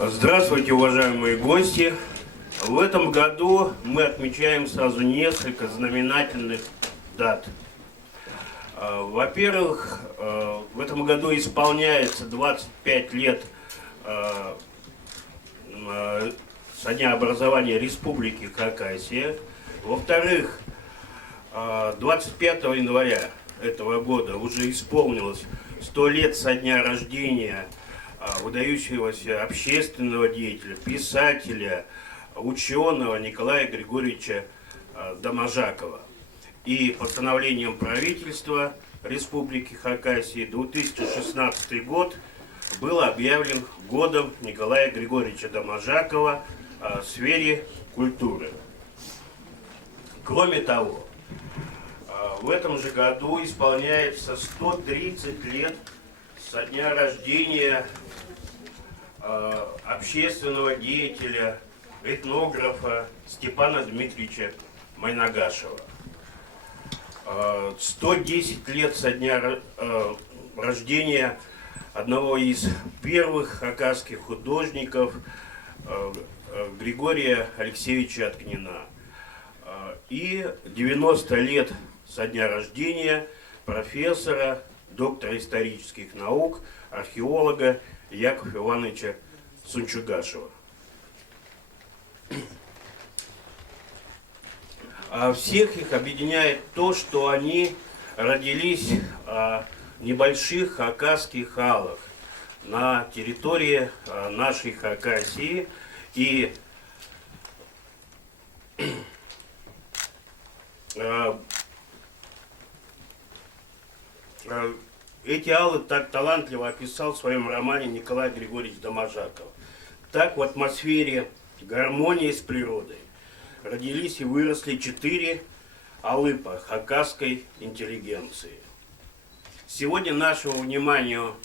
Здравствуйте, уважаемые гости! В этом году мы отмечаем сразу несколько знаменательных дат. Во-первых, в этом году исполняется 25 лет со дня образования Республики Хакасия. Во-вторых, 25 января этого года уже исполнилось 100 лет со дня рождения выдающегося общественного деятеля, писателя, ученого Николая Григорьевича Доможакова. И постановлением правительства Республики Хакасия 2016 год был объявлен годом Николая Григорьевича Доможакова в сфере культуры. Кроме того, в этом же году исполняется 130 лет со дня рождения общественного деятеля, этнографа Степана Дмитриевича Майнагашева. 110 лет со дня рождения одного из первых хакасских художников Григория Алексеевича Откнина. И 90 лет со дня рождения профессора, доктора исторических наук, археолога Якова Ивановича Сунчугашева. Всех их объединяет то, что они родились в небольших хакасских алах на территории нашей Хакасии. И эти алы так талантливо описал в своем романе Николай Григорьевич Доможаков. Так в атмосфере гармонии с природой родились и выросли 4 алыпа хакасской интеллигенции. Сегодня нашему вниманию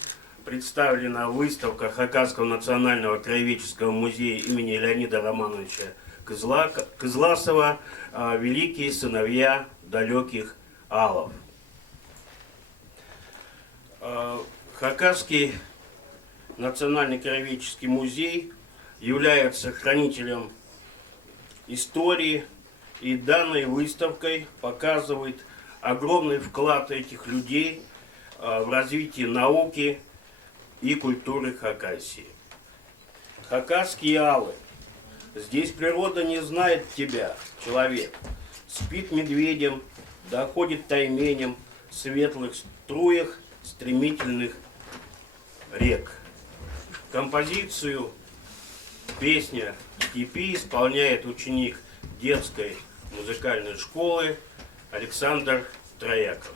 представлена выставка Хакасского национального краеведческого музея имени Леонида Романовича Кызласова «Великие сыновья далеких алов». Хакасский национальный краеведческий музей является хранителем истории, и данной выставкой показывает огромный вклад этих людей в развитие науки и культуры Хакасии. Хакасские алы. Здесь природа не знает тебя, человек. Спит медведем, доходит тайменем в светлых струях стремительных рек. Композицию «Песня степи» исполняет ученик детской музыкальной школы Александр Трояков.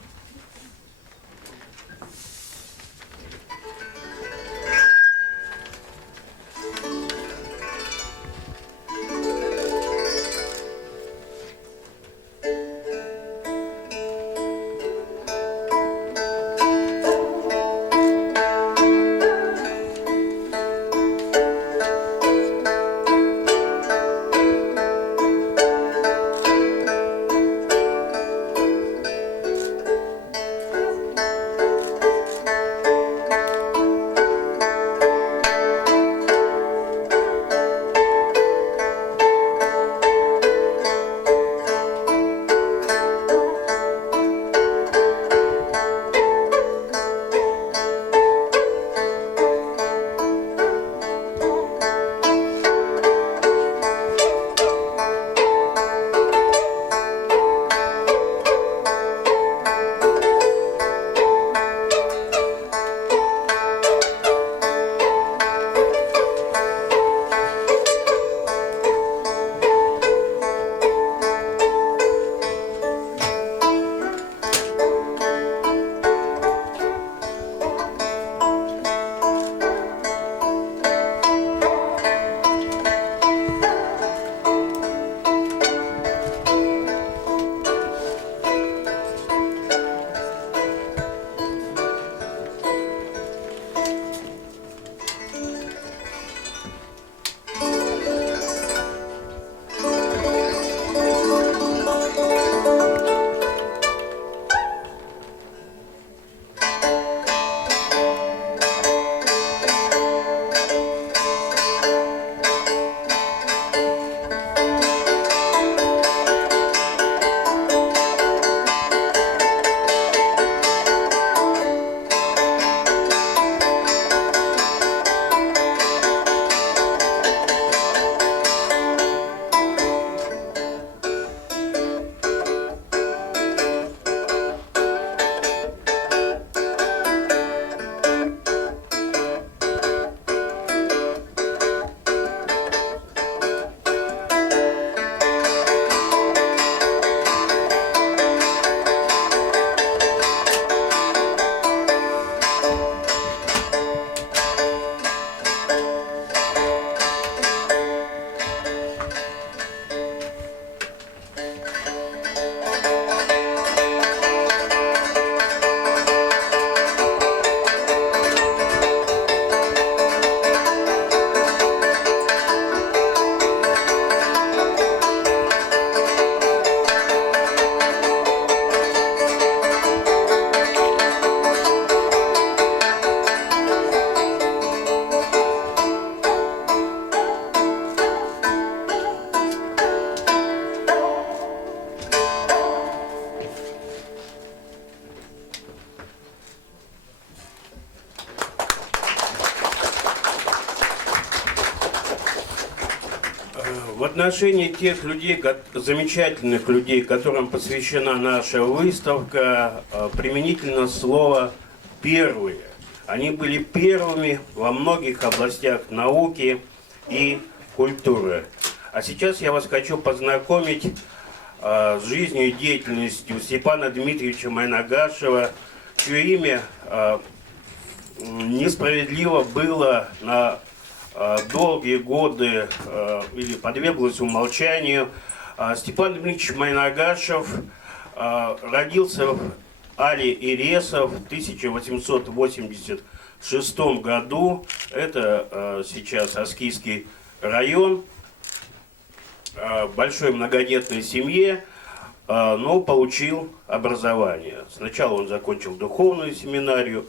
В отношении тех людей, замечательных людей, которым посвящена наша выставка, применительно слово «первые». Они были первыми во многих областях науки и культуры. А сейчас я вас хочу познакомить с жизнью и деятельностью Степана Дмитриевича Майнагашева, чье имя несправедливо было на долгие годы или подверглось умолчанию. Степан Дмитриевич Майнагашев родился в Али-Иресов в 1886 году. Это сейчас Аскийский район. Большой многодетной семье, но получил образование. Сначала он закончил духовную семинарию,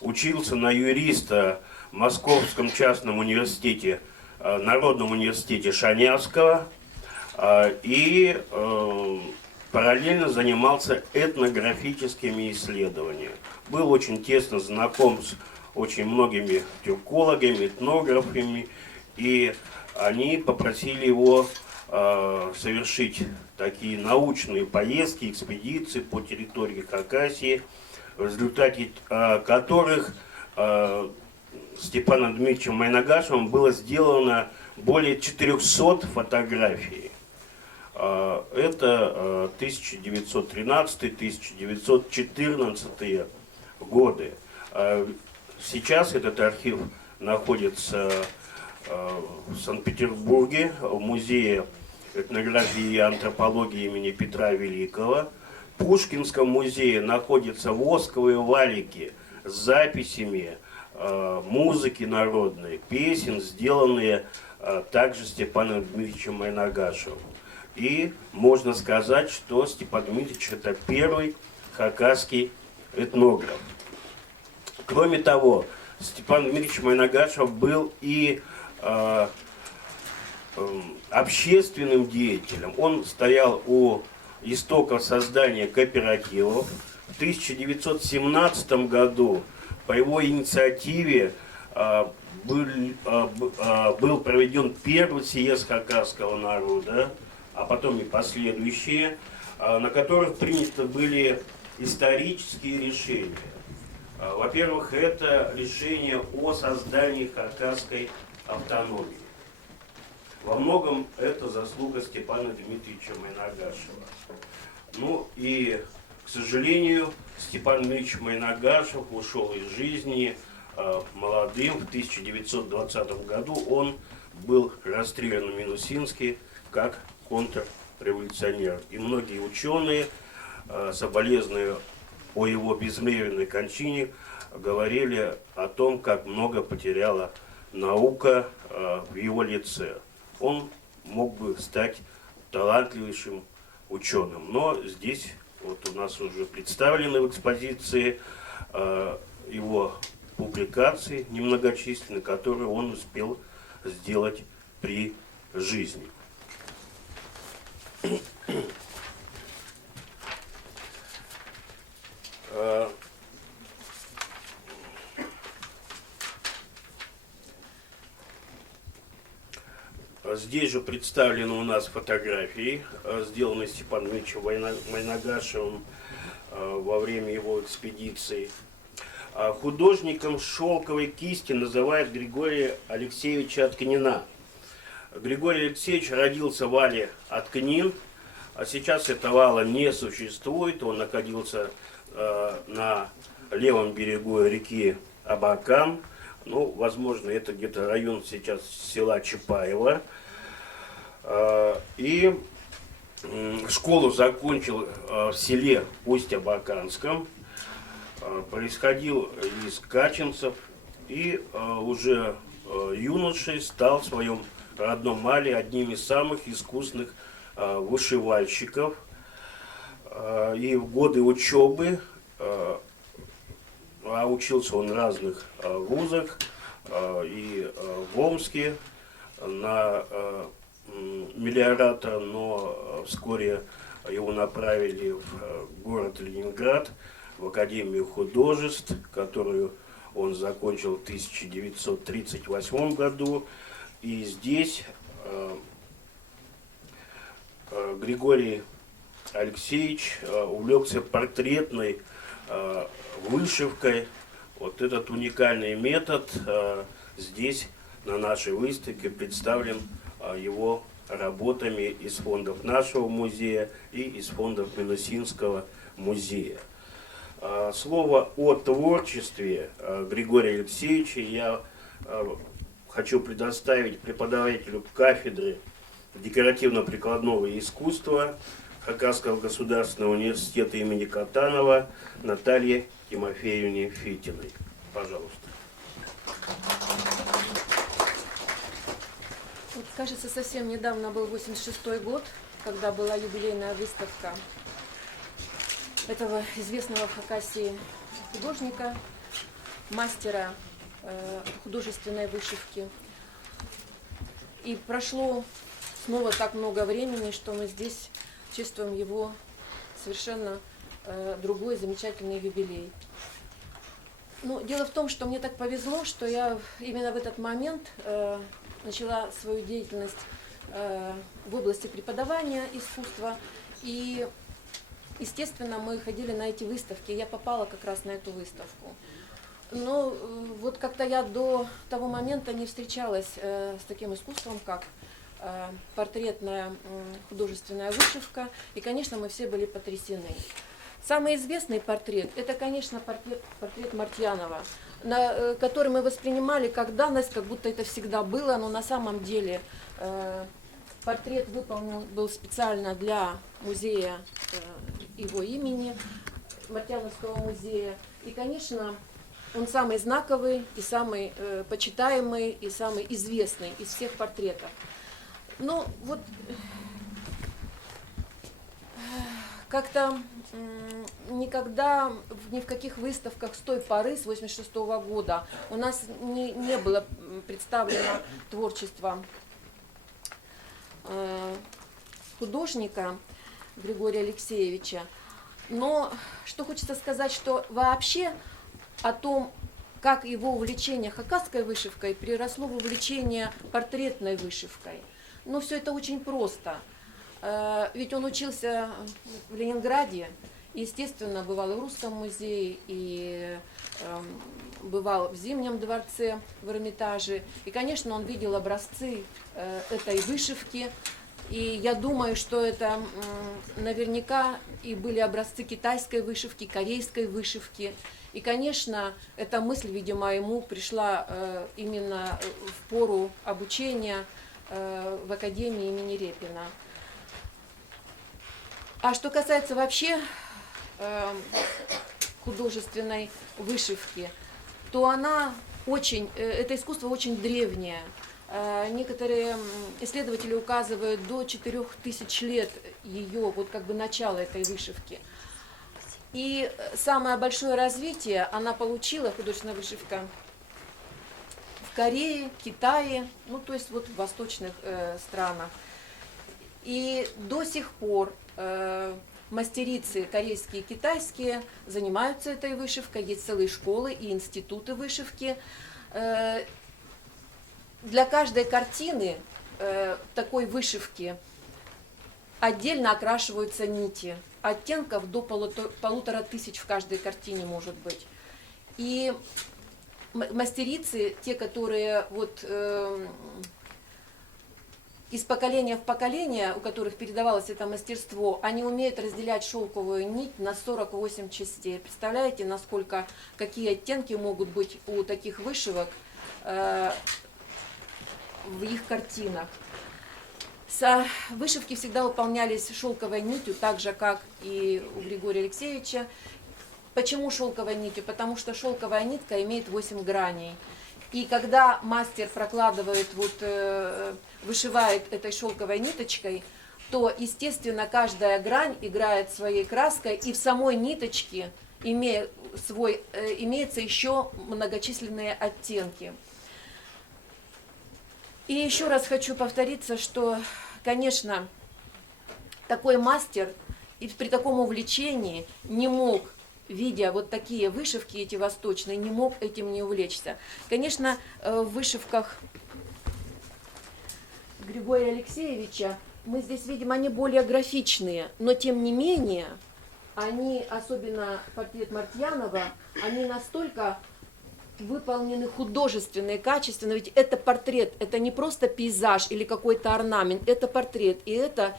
учился на юриста в Московском частном университете, Народном университете Шанявского, и параллельно занимался этнографическими исследованиями. Был очень тесно знаком с очень многими тюркологами, этнографами, и они попросили его совершить такие научные поездки, экспедиции по территории Хакасии, в результате которых Степаном Дмитриевичем Майнагашевым было сделано более 400 фотографий. Это 1913-1914 годы. Сейчас этот архив находится в Санкт-Петербурге, в музее этнографии и антропологии имени Петра Великого. В Пушкинском музее находятся восковые валики с записями музыки народной, песен, сделанные также Степаном Дмитриевичем Майнагашевым. И можно сказать, что Степан Дмитриевич – это первый хакасский этнограф. Кроме того, Степан Дмитриевич Майнагашев был и общественным деятелем. Он стоял у истоков создания кооперативов. В 1917 году по его инициативе был проведен первый съезд хакасского народа, а потом и последующие, на которых приняты были исторические решения. Во-первых, это решение о создании хакасской автономии. Во многом это заслуга Степана Дмитриевича Майнагашева. Ну и, к сожалению, Степан Дмитриевич Майнагашев ушел из жизни молодым. В 1920 году он был расстрелян в Минусинске как контрреволюционер. И многие ученые, соболезную о его безвременной кончине, говорили о том, как много потеряла наука в его лице. Он мог бы стать талантливейшим ученым. Но здесь вот у нас уже представлены в экспозиции его публикации немногочисленные, которые он успел сделать при жизни. Здесь же представлены у нас фотографии, сделанные Степаном Дмитриевичем Майнагашевым во время его экспедиции. Художником шелковой кисти называют Григория Алексеевича Откнина. Григорий Алексеевич родился в Але Откнин, а сейчас этого ала не существует. Он находился на левом берегу реки Абакан. Ну, возможно, это где-то район сейчас села Чапаева. И школу закончил в селе Усть-Абаканском. Происходил из качинцев и уже юношей стал в своем родном Але одним из самых искусных вышивальщиков. И в годы учебы, а учился он в разных вузах, и в Омске на мелиоратора, но вскоре его направили в город Ленинград, в Академию художеств, которую он закончил в 1938 году. И здесь Григорий Алексеевич увлекся портретной вышивкой. Вот этот уникальный метод здесь на нашей выставке представлен его работами из фондов нашего музея и из фондов Минусинского музея. Слово о творчестве Григория Алексеевича я хочу предоставить преподавателю кафедры декоративно-прикладного искусства Хакасского государственного университета имени Катанова Наталье Тимофеевне Фитиной. Пожалуйста. Вот, кажется, совсем недавно был 86-й год, когда была юбилейная выставка этого известного в Хакасии художника, мастера художественной вышивки. И прошло снова так много времени, что мы здесь чувствуем его совершенно другой замечательный юбилей. Ну, дело в том, что мне так повезло, что я именно в этот момент начала свою деятельность в области преподавания искусства. И, естественно, мы ходили на эти выставки. Я попала как раз на эту выставку. Но вот как-то я до того момента не встречалась с таким искусством, как портретная художественная вышивка. И, конечно, мы все были потрясены. Самый известный портрет – это, конечно, портрет Мартьянова, который мы воспринимали как данность, как будто это всегда было, но на самом деле портрет выполнен был специально для музея его имени, Мартьяновского музея. И, конечно, он самый знаковый, и самый почитаемый, и самый известный из всех портретов. Но вот как-то никогда ни в каких выставках с той поры, с 86-го года, у нас не было представлено творчество художника Григория Алексеевича. Но что хочется сказать, что вообще о том, как его увлечение хакасской вышивкой переросло в увлечение портретной вышивкой. Но все это очень просто. Ведь он учился в Ленинграде, естественно, бывал и в Русском музее, и бывал в Зимнем дворце в Эрмитаже. И, конечно, он видел образцы этой вышивки. И я думаю, что это наверняка и были образцы китайской вышивки, корейской вышивки. И, конечно, эта мысль, видимо, ему пришла именно в пору обучения в Академии имени Репина. А что касается вообще художественной вышивки, то это искусство очень древнее. Некоторые исследователи указывают до 4000 лет ее, вот как бы начало этой вышивки. И самое большое развитие она получила, художественная вышивка, в Корее, Китае, ну то есть вот в восточных странах. И до сих пор мастерицы корейские и китайские занимаются этой вышивкой, есть целые школы и институты вышивки. Для каждой картины такой вышивки отдельно окрашиваются нити, оттенков до 1500 в каждой картине может быть. И мастерицы, те, которые вот из поколения в поколение, у которых передавалось это мастерство, они умеют разделять шелковую нить на 48 частей. Представляете, какие оттенки могут быть у таких вышивок в их картинах. Вышивки всегда выполнялись шелковой нитью, так же, как и у Григория Алексеевича. Почему шелковой нитью? Потому что шелковая нитка имеет 8 граней. И когда мастер прокладывает, вышивает этой шелковой ниточкой, то, естественно, каждая грань играет своей краской, и в самой ниточке имеются еще многочисленные оттенки. И еще раз хочу повториться, что, конечно, такой мастер и при таком увлечении не мог, видя вот такие вышивки эти восточные, не мог этим не увлечься. Конечно, в вышивках Григория Алексеевича мы здесь видим, они более графичные, но тем не менее, они, особенно портрет Мартьянова, они настолько выполнены художественно и качественно, ведь это портрет, это не просто пейзаж или какой-то орнамент, это портрет, и это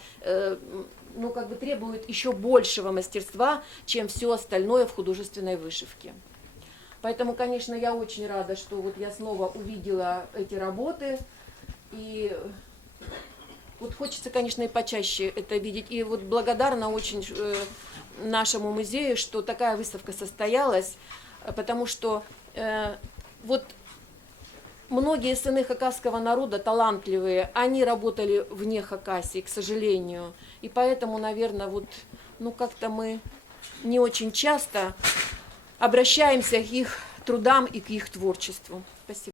ну, как бы требует еще большего мастерства, чем все остальное в художественной вышивке. Поэтому, конечно, я очень рада, что вот я снова увидела эти работы, и вот хочется, конечно, и почаще это видеть, и вот благодарна очень нашему музею, что такая выставка состоялась, потому что вот многие сыны хакасского народа, талантливые, они работали вне Хакасии, к сожалению. И поэтому, наверное, вот, ну как-то мы не очень часто обращаемся к их трудам и к их творчеству. Спасибо.